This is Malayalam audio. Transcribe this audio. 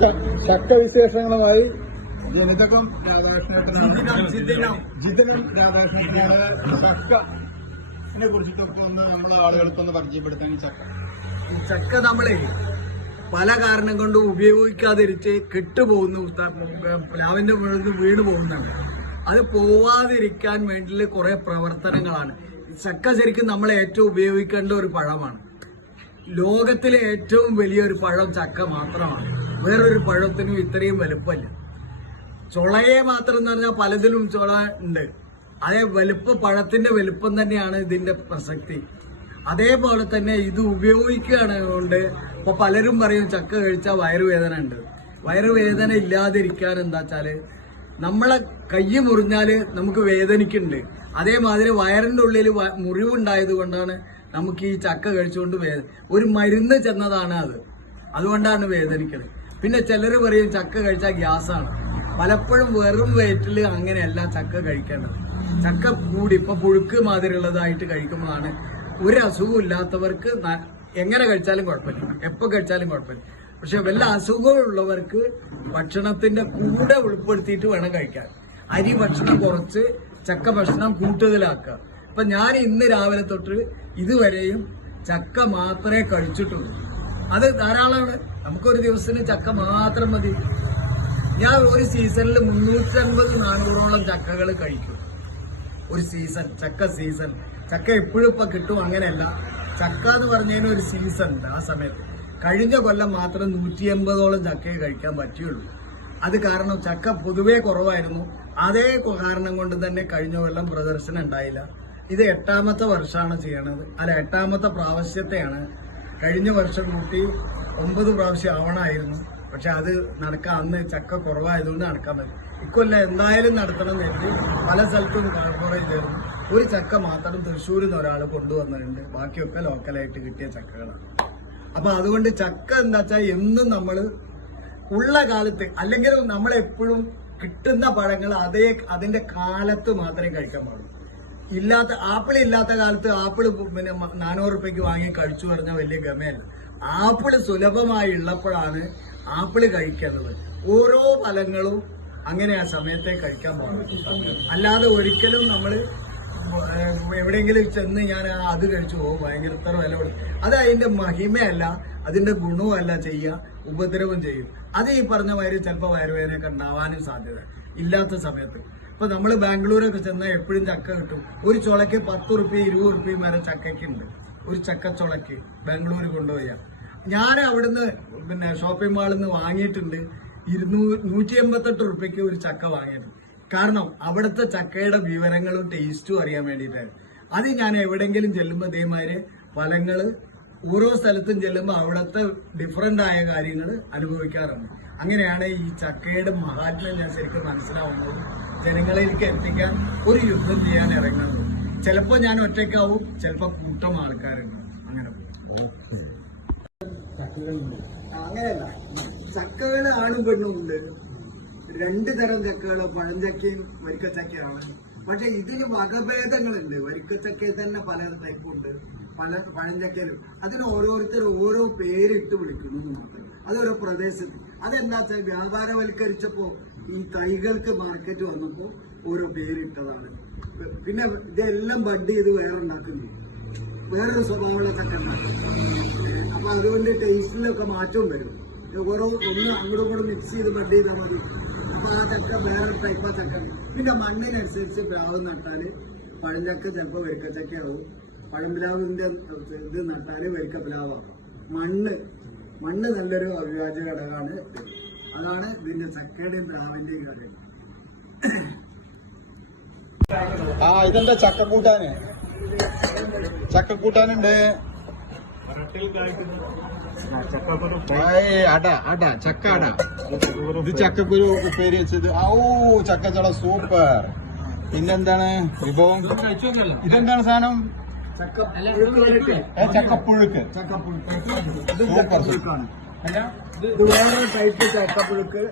ചക്ക വിശേഷങ്ങളുമായി ജനിതകം രാധാകൃഷ്ണനാണ്, ജിതനും രാധാകൃഷ്ണനാണ്. ചക്കനെ കുറിച്ചിട്ടൊക്കെ ഒന്ന് നമ്മളെ ആളുകൾക്കൊന്ന് പരിചയപ്പെടുത്താൻ. ചക്ക നമ്മളെ പല കാരണം കൊണ്ട് ഉപയോഗിക്കാതിരിച്ച് കെട്ടുപോകുന്നു, പ്ലാവിന്റെ മുകളിൽ വീണ് പോകുന്നുണ്ട്. അത് പോവാതിരിക്കാൻ വേണ്ടി കുറെ പ്രവർത്തനങ്ങളാണ്. ചക്ക ശരിക്കും നമ്മളെ ഏറ്റവും ഉപയോഗിക്കേണ്ട ഒരു പഴമാണ്. ലോകത്തിലെ ഏറ്റവും വലിയൊരു പഴം ചക്ക മാത്രമാണ്. വേറൊരു പഴത്തിനും ഇത്രയും വലുപ്പമില്ല. ചുളയെ മാത്രം എന്ന് പറഞ്ഞാൽ പലതിലും ചുള ഉണ്ട്. അതേ പഴത്തിന്റെ വലുപ്പം തന്നെയാണ് ഇതിന്റെ പ്രസക്തി. അതേപോലെ തന്നെ ഇത് ഉപയോഗിക്കുകയാണ് കൊണ്ട് ഇപ്പൊ പലരും പറയും ചക്ക കഴിച്ചാൽ വയറുവേദന ഉണ്ട്. വയറുവേദന ഇല്ലാതിരിക്കാൻ എന്താ വെച്ചാല് നമ്മളെ കൈ മുറിഞ്ഞാല് നമുക്ക് വേദനിക്കുന്നുണ്ട്. അതേമാതിരി വയറിന്റെ ഉള്ളിൽ മുറിവുണ്ടായത് കൊണ്ടാണ് നമുക്ക് ഈ ചക്ക കഴിച്ചുകൊണ്ട് ഒരു മരുന്ന് ചെന്നതാണ് അത്. അതുകൊണ്ടാണ് വേദനിക്കുന്നത്. പിന്നെ ചിലർ പറയും ചക്ക കഴിച്ചാൽ ഗ്യാസാണ്. പലപ്പോഴും വെറും വയറ്റിൽ അങ്ങനെയല്ല ചക്ക കഴിക്കേണ്ടത്. ചക്ക കൂടി ഇപ്പൊ പുഴുക്ക് മാതിരിയുള്ളതായിട്ട് കഴിക്കുമ്പോഴാണ് ഒരു അസുഖവും ഇല്ലാത്തവർക്ക് എങ്ങനെ കഴിച്ചാലും കുഴപ്പമില്ല, എപ്പോ കഴിച്ചാലും കുഴപ്പമില്ല. പക്ഷെ വല്ല അസുഖമുള്ളവർക്ക് ഭക്ഷണത്തിന്റെ കൂടെ ഉൾപ്പെടുത്തിയിട്ട് വേണം കഴിക്കാൻ. അരി ഭക്ഷണം കുറച്ച് ചക്ക ഭക്ഷണം കൂടുതലാക്കുക. ഇപ്പൊ ഞാൻ ഇന്ന് രാവിലെ തൊട്ട് ഇതുവരെയും ചക്ക മാത്രമേ കഴിച്ചിട്ടുള്ളൂ. അത് ധാരാളമാണ്. നമുക്കൊരു ദിവസത്തിന് ചക്ക മാത്രം മതി. ഞാൻ ഒരു സീസണിൽ 350-400ഓളം ചക്കകൾ കഴിക്കും. ഒരു സീസൺ, ചക്ക സീസൺ. ചക്ക എപ്പോഴും ഇപ്പൊ കിട്ടും അങ്ങനെയല്ല. ചക്ക എന്ന് പറഞ്ഞതിന് ഒരു സീസൺ ഉണ്ട്. ആ സമയത്ത് കഴിഞ്ഞ കൊല്ലം മാത്രം 180ഓളം ചക്കയെ കഴിക്കാൻ പറ്റിയുള്ളൂ. അത് കാരണം ചക്ക പൊതുവേ കുറവായിരുന്നു. അതേ കാരണം കൊണ്ട് തന്നെ കഴിഞ്ഞ കൊല്ലം പ്രദർശനം ഉണ്ടായില്ല. ഇത് 8ാമത്തെ വർഷമാണ് ചെയ്യണത്. അല്ല, 8ാമത്തെ പ്രാവശ്യത്തെയാണ്. കഴിഞ്ഞ വർഷം കൂട്ടി 9 പ്രാവശ്യം ആവണമായിരുന്നു. പക്ഷെ അത് നടക്കാൻ അന്ന് ചക്ക കുറവായതുകൊണ്ട് നടക്കാൻ പറ്റും. ഇക്കൊല്ലം എന്തായാലും നടത്തണം എന്ന് പല സ്ഥലത്തും കോർപ്പറേറ്റ് ചേർന്നു. ഒരു ചക്ക മാത്രം തൃശ്ശൂരിൽ നിന്ന് ഒരാൾ കൊണ്ടുവന്നിട്ടുണ്ട്. ബാക്കിയൊക്കെ ലോക്കലായിട്ട് കിട്ടിയ ചക്കകളാണ്. അപ്പൊ അതുകൊണ്ട് ചക്ക എന്താ വെച്ചാൽ എന്നും നമ്മൾ ഉള്ള കാലത്ത്, അല്ലെങ്കിൽ നമ്മളെപ്പോഴും കിട്ടുന്ന പഴങ്ങൾ അതിന്റെ കാലത്ത് മാത്രമേ കഴിക്കാൻ പാടുള്ളൂ. ആപ്പിൾ ഇല്ലാത്ത കാലത്ത് ആപ്പിൾ പിന്നെ 400 രൂപയ്ക്ക് വാങ്ങി കഴിച്ചു പറഞ്ഞാൽ വലിയ ഗമയല്ല. ആപ്പിള് സുലഭമായി ഉള്ളപ്പോഴാണ് ആപ്പിള് കഴിക്കുന്നത്. ഓരോ ഫലങ്ങളും അങ്ങനെ ആ സമയത്തെ കഴിക്കാൻ പാടുള്ളൂ. അല്ലാതെ ഒരിക്കലും നമ്മൾ എവിടെയെങ്കിലും ചെന്ന് ഞാൻ അത് കഴിച്ചു പോകും ഭയങ്കര ഇത്ര വില കൊടുക്കും. അത് അതിന്റെ മഹിമയല്ല, അതിന്റെ ഗുണവുമല്ല ചെയ്യുക, ഉപദ്രവം ചെയ്യും. അത് ഈ പറഞ്ഞ മാതിരി ചിലപ്പോൾ വയറുവേദനയൊക്കെ ഉണ്ടാവാനും സാധ്യത ഇല്ലാത്ത സമയത്ത്. ഇപ്പൊ നമ്മള് ബാംഗ്ലൂരൊക്കെ ചെന്നാൽ എപ്പോഴും ചക്ക കിട്ടും. ഒരു ചുളയ്ക്ക് 10 രൂപയും 20 രൂപയും വരെ ചക്കയ്ക്കുണ്ട്. ഒരു ചക്കച്ചുളയ്ക്ക് ബാംഗ്ലൂർ കൊണ്ടുപോയാൽ. ഞാൻ അവിടുന്ന് പിന്നെ ഷോപ്പിംഗ് മാളിൽ നിന്ന് വാങ്ങിയിട്ടുണ്ട്. 188 രൂപയ്ക്ക് ഒരു ചക്ക വാങ്ങിയിട്ടുണ്ട്. കാരണം അവിടുത്തെ ചക്കയുടെ വിവരങ്ങളും ടേസ്റ്റും അറിയാൻ വേണ്ടിയിട്ടാണ്. അത് ഞാൻ എവിടെങ്കിലും ചെല്ലുമ്പോൾ ഇതേമാതിരി ഫലങ്ങള് ഓരോ സ്ഥലത്തും ചെല്ലുമ്പോൾ അവിടുത്തെ ഡിഫറന്റ് ആയ കാര്യങ്ങൾ അനുഭവിക്കാറുണ്ട്. അങ്ങനെയാണ് ഈ ചക്കയുടെ മഹാത്മ്യം ഞാൻ ശരിക്കും മനസ്സിലാവുന്നത്. ജനങ്ങളിലേക്ക് എത്തിക്കാൻ ഒരു യുദ്ധം ചെയ്യാൻ ഇറങ്ങുന്നത്. ചിലപ്പോ ഞാൻ ഒറ്റയ്ക്കാവും, ചിലപ്പോ കൂട്ടം ആൾക്കാരുണ്ടാവും. അങ്ങനെ അങ്ങനെയല്ല, ചക്കകള് ആണും പെണ്ണും ഉണ്ട്. 2 തരം ചക്കകള്, പഴഞ്ചക്കയും വരിക്കച്ചക്കയാണ്. പക്ഷെ ഇതിന് വകഭേദങ്ങളുണ്ട്. വരിക്കച്ചക്കയിൽ തന്നെ പല ടൈപ്പുണ്ട്, പല പഴഞ്ചക്കയിലും. അതിന് ഓരോരുത്തർ ഓരോ പേരിട്ട് വിളിക്കുന്നു മാത്രം. അതൊരു പ്രദേശത്ത് അതെന്താ വെച്ചാൽ വ്യാപാരവൽക്കരിച്ചപ്പോ ഈ തൈകൾക്ക് മാർക്കറ്റ് വന്നപ്പോ ഓരോ പേരിട്ടതാണ്. പിന്നെ ഇതെല്ലാം ബഡ് ചെയ്ത് വേറെ ഉണ്ടാക്കുന്നു, വേറൊരു സ്വഭാവമുള്ള ചക്ക ഉണ്ടാക്കും. അപ്പൊ അതുകൊണ്ട് ടേസ്റ്റിലൊക്കെ മാറ്റവും വരും. ഓരോ ഒന്ന് അങ്ങോട്ടും കൂടെ മിക്സ് ചെയ്ത് ബഡ് ചെയ്താൽ മതി. അപ്പൊ ആ ചക്ക വേറെ ടൈപ്പാ ചക്ക. പിന്നെ മണ്ണിനനുസരിച്ച് പ്ലാവ് നട്ടാല് പഴഞ്ചക്ക ചിലപ്പോൾ വരിക്കച്ചക്കയാവും. പഴംപ്ലാവിന്റെ ഇത് നട്ടാല് വരിക്ക പ്ലാവാകും. മണ്ണ് നല്ലൊരു അവിഭാജ്യ ഘടകമാണ്. അതാണ് ഇതിന്റെ ചക്കയുടെയും പ്ലാവിന്റെയും കാര്യം. ഇതെന്താ ചക്കക്കൂട്ടാന്? ചക്കക്കൂട്ടാനുണ്ട്. ചക്ക അട. ഇത് ചക്കക്കുരു ഉപ്പേരി വെച്ചത്. ചക്കച്ചട സൂപ്പർ. പിന്നെന്താണ് വിഭവം? ഇതെന്താണ് സാധനം? ചക്കപ്പുഴുക്ക്. സൂപ്പർ. ഇത് വേറെ ടൈപ്പ് ചക്കപ്പുഴുക്ക്.